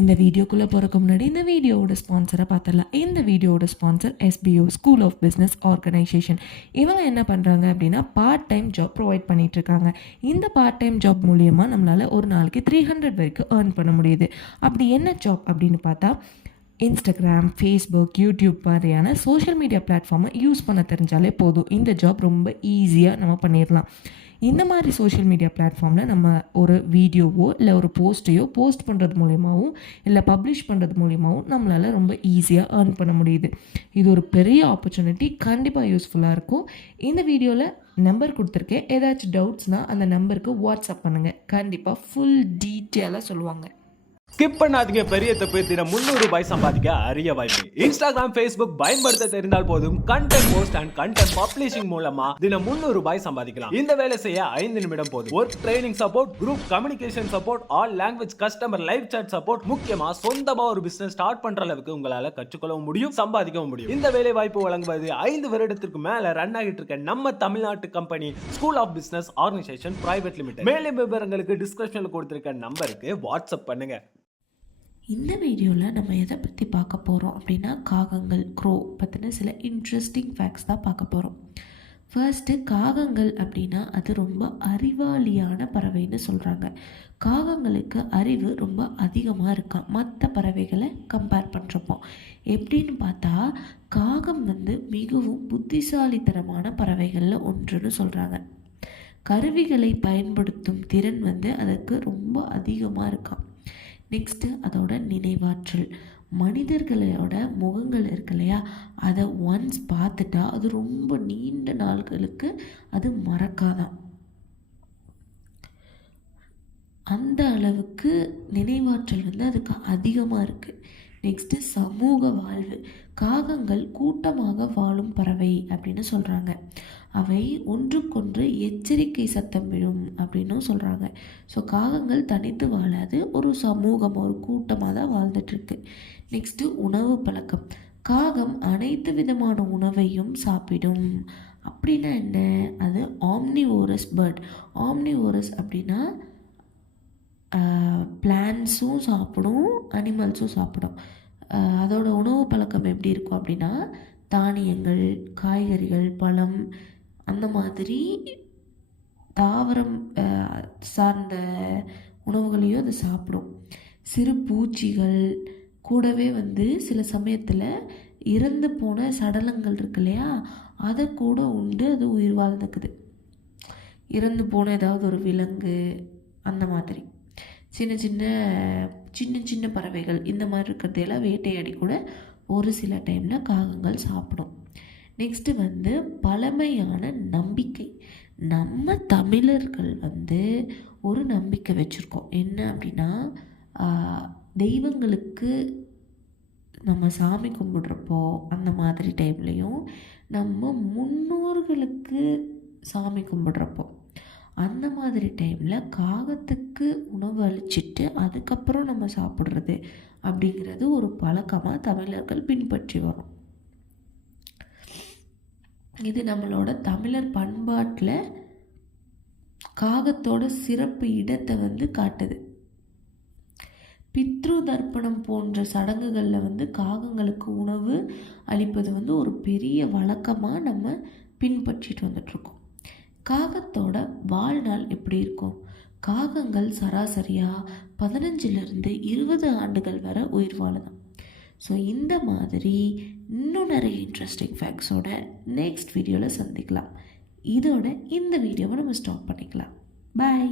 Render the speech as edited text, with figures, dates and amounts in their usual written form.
இந்த வீடியோக்குள்ளே போகிறக்கு முன்னாடி இந்த வீடியோவோட ஸ்பான்சரை பார்த்துடலாம். இந்த வீடியோவோட sponsor SBO school of business organisation. இவங்க என்ன பண்ணுறாங்க அப்படின்னா பார்ட் டைம் ஜாப் ப்ரொவைட் பண்ணிகிட்ருக்காங்க. இந்த பார்ட் டைம் ஜாப் மூலியமாக நம்மளால் ஒரு நாளைக்கு 300 வரைக்கும் ஏர்ன் பண்ண முடியுது. அப்படி என்ன ஜாப் அப்படின்னு பார்த்தா, இன்ஸ்டாகிராம், ஃபேஸ்புக், யூடியூப் மாதிரியான சோஷியல் மீடியா பிளாட்ஃபார்மை யூஸ் பண்ண தெரிஞ்சாலே போதும். இந்த ஜாப் ரொம்ப ஈஸியாக நம்ம பண்ணிடலாம். இந்த மாதிரி சோஷியல் மீடியா பிளாட்ஃபார்மில் நம்ம ஒரு வீடியோவோ இல்லை ஒரு போஸ்ட்டையோ போஸ்ட் பண்ணுறது மூலியமாகவும் இல்லை பப்ளிஷ் பண்ணுறது மூலியமாகவும் நம்மளால் ரொம்ப ஈஸியாக ஏர்ன் பண்ண முடியுது. இது ஒரு பெரிய ஆப்பர்ச்சுனிட்டி, கண்டிப்பாக யூஸ்ஃபுல்லாக இருக்கும். இந்த வீடியோவில் நம்பர் கொடுத்துருக்கேன். ஏதாச்சும் டவுட்ஸ்னால் அந்த நம்பருக்கு வாட்ஸ்அப் பண்ணுங்கள். கண்டிப்பாக ஃபுல் டீட்டெயிலாக சொல்லுவாங்க. ஸ்கிப் பண்ணாதீங்க. பெரிய தப்பு. தினம் 300 ரூபாய் சம்பாதிக்க அரிய வாய்ப்பு. இன்ஸ்டாகிராம், ஃபேஸ்புக் பயன்படுத்த தெரிந்தால் போதும். Content post and content publishing மூலமா தினம் 300 ரூபாய் சம்பாதிக்கலாம். இந்த வேலை செய்ய 5 நிமிடம் போதும். Work training support, group communication support, all language customer live chat support, முக்கியமா சொந்தமா ஒரு பிசினஸ் ஸ்டார்ட் பண்ற அளவுக்கு உங்களால கற்றுக்கொள்ளவும் முடியும், சம்பாதிக்கவும் முடியும். இந்த வேலை வாய்ப்பு வழங்குவது 5 வருடத்திற்கு மேல ரன் ஆகிட்டு இருக்க நம்ம தமிழ்நாட்டு company school of business organisation private limited. மேலும் விவரங்களுக்கு டிஸ்கிரிப்ஷன்ல கொடுத்திருக்க நம்பருக்கு வாட்ஸ்அப் பண்ணுங்க. இந்த வீடியோவில் நம்ம எதை பற்றி பார்க்க போகிறோம் அப்படின்னா, காகங்கள், க்ரோ பற்றின சில இன்ட்ரெஸ்டிங் ஃபேக்ட்ஸ் தான் பார்க்க போகிறோம். ஃபர்ஸ்ட்டு, காகங்கள் அப்படின்னா அது ரொம்ப அறிவாளியான பறவைன்னு சொல்கிறாங்க. காகங்களுக்கு அறிவு ரொம்ப அதிகமாக இருக்கா மற்ற பறவைகளை கம்பேர் பண்ணுறப்போ. எப்படின்னு பார்த்தா, காகம் மிகவும் புத்திசாலித்தனமான பறவைகளில் ஒன்றுன்னு சொல்கிறாங்க. கருவிகளை பயன்படுத்தும் திறன் அதுக்கு ரொம்ப அதிகமாக இருக்காம். நெக்ஸ்ட்டு, அதோட நினைவாற்றல். மனிதர்களோட முகங்கள் இருக்கு இல்லையா, அதை ஒன்ஸ் பார்த்துட்டா அது ரொம்ப நீண்ட நாட்களுக்கு அது மறக்காதான். அந்த அளவுக்கு நினைவாற்றல் அதுக்கு அதிகமாக இருக்குது. நெக்ஸ்ட்டு, சமூக வாழ்வு. காகங்கள் கூட்டமாக வாழும் பறவை அப்படின்னு சொல்கிறாங்க. அவை ஒன்றுக்கொன்று எச்சரிக்கை சத்தம் விடும் அப்படின்னும் சொல்கிறாங்க. ஸோ காகங்கள் தனித்து வாழாது, ஒரு சமூகம், ஒரு கூட்டமாக தான் வாழ்ந்துட்டுருக்கு. நெக்ஸ்ட்டு, உணவு பழக்கம். காகம் அனைத்து விதமான உணவையும் சாப்பிடும். அப்படின்னா என்ன? அது ஆம்னிவோரஸ் பேர்ட். ஆம்னிவோரஸ் அப்படின்னா பிளான்ட்ஸும் சாப்பிடும், அனிமல்ஸும் சாப்பிடும். அதோட உணவு பழக்கம் எப்படி இருக்கும் அப்படின்னா, தானியங்கள், காய்கறிகள், பழம், அந்த மாதிரி தாவரம் சார்ந்த உணவுகளையும் அது சாப்பிடும். சிறு பூச்சிகள் கூடவே சில சமயத்தில் இறந்து போன சடலங்கள் இருக்கு இல்லையா, அதை கூட உண்டு அது உயிர் வாழ்ந்துக்குது. இறந்து போன ஏதாவது ஒரு விலங்கு, அந்த மாதிரி சின்ன சின்ன பறவைகள் இந்த மாதிரி இருக்கிறதையெல்லாம் வேட்டையாடி கூட ஒரு சில டைமில் காகங்கள் சாப்பிடும். நெக்ஸ்ட்டு பழமையான நம்பிக்கை. நம்ம தமிழர்கள் ஒரு நம்பிக்கை வச்சுருக்கோம். என்ன அப்படின்னா, தெய்வங்களுக்கு நம்ம சாமி கும்பிட்றப்போ அந்த மாதிரி டைம்லேயும், நம்ம முன்னோர்களுக்கு சாமி கும்பிட்றப்போ அந்த மாதிரி டைமில் காகத்துக்கு உணவு அளிச்சிட்டு அதுக்கப்புறம் நம்ம சாப்பிட்றது அப்படிங்கிறது ஒரு பழக்கமாக தமிழர்கள் பின்பற்றி வரும். இது நம்மளோட தமிழர் பண்பாட்டில் காகத்தோட சிறப்பு இடத்தை காட்டுது. பித்ரு தர்ப்பணம் போன்ற சடங்குகளில் காகங்களுக்கு உணவு அளிப்பது ஒரு பெரிய வழக்கமாக நம்ம பின்பற்றிட்டு வந்துட்ருக்கோம். காகத்தோட வாழ்நாள் எப்படி இருக்கும்? காகங்கள் சராசரியாக 15 - 20 ஆண்டுகள் வரை உயிர் வாழலாம். ஸோ இந்த மாதிரி இன்னும் நிறைய இன்ட்ரெஸ்டிங் ஃபேக்ட்ஸோட நெக்ஸ்ட் வீடியோவில் சந்திக்கலாம். இதோட இந்த வீடியோவை நம்ம ஸ்டாப் பண்ணிக்கலாம். பாய்.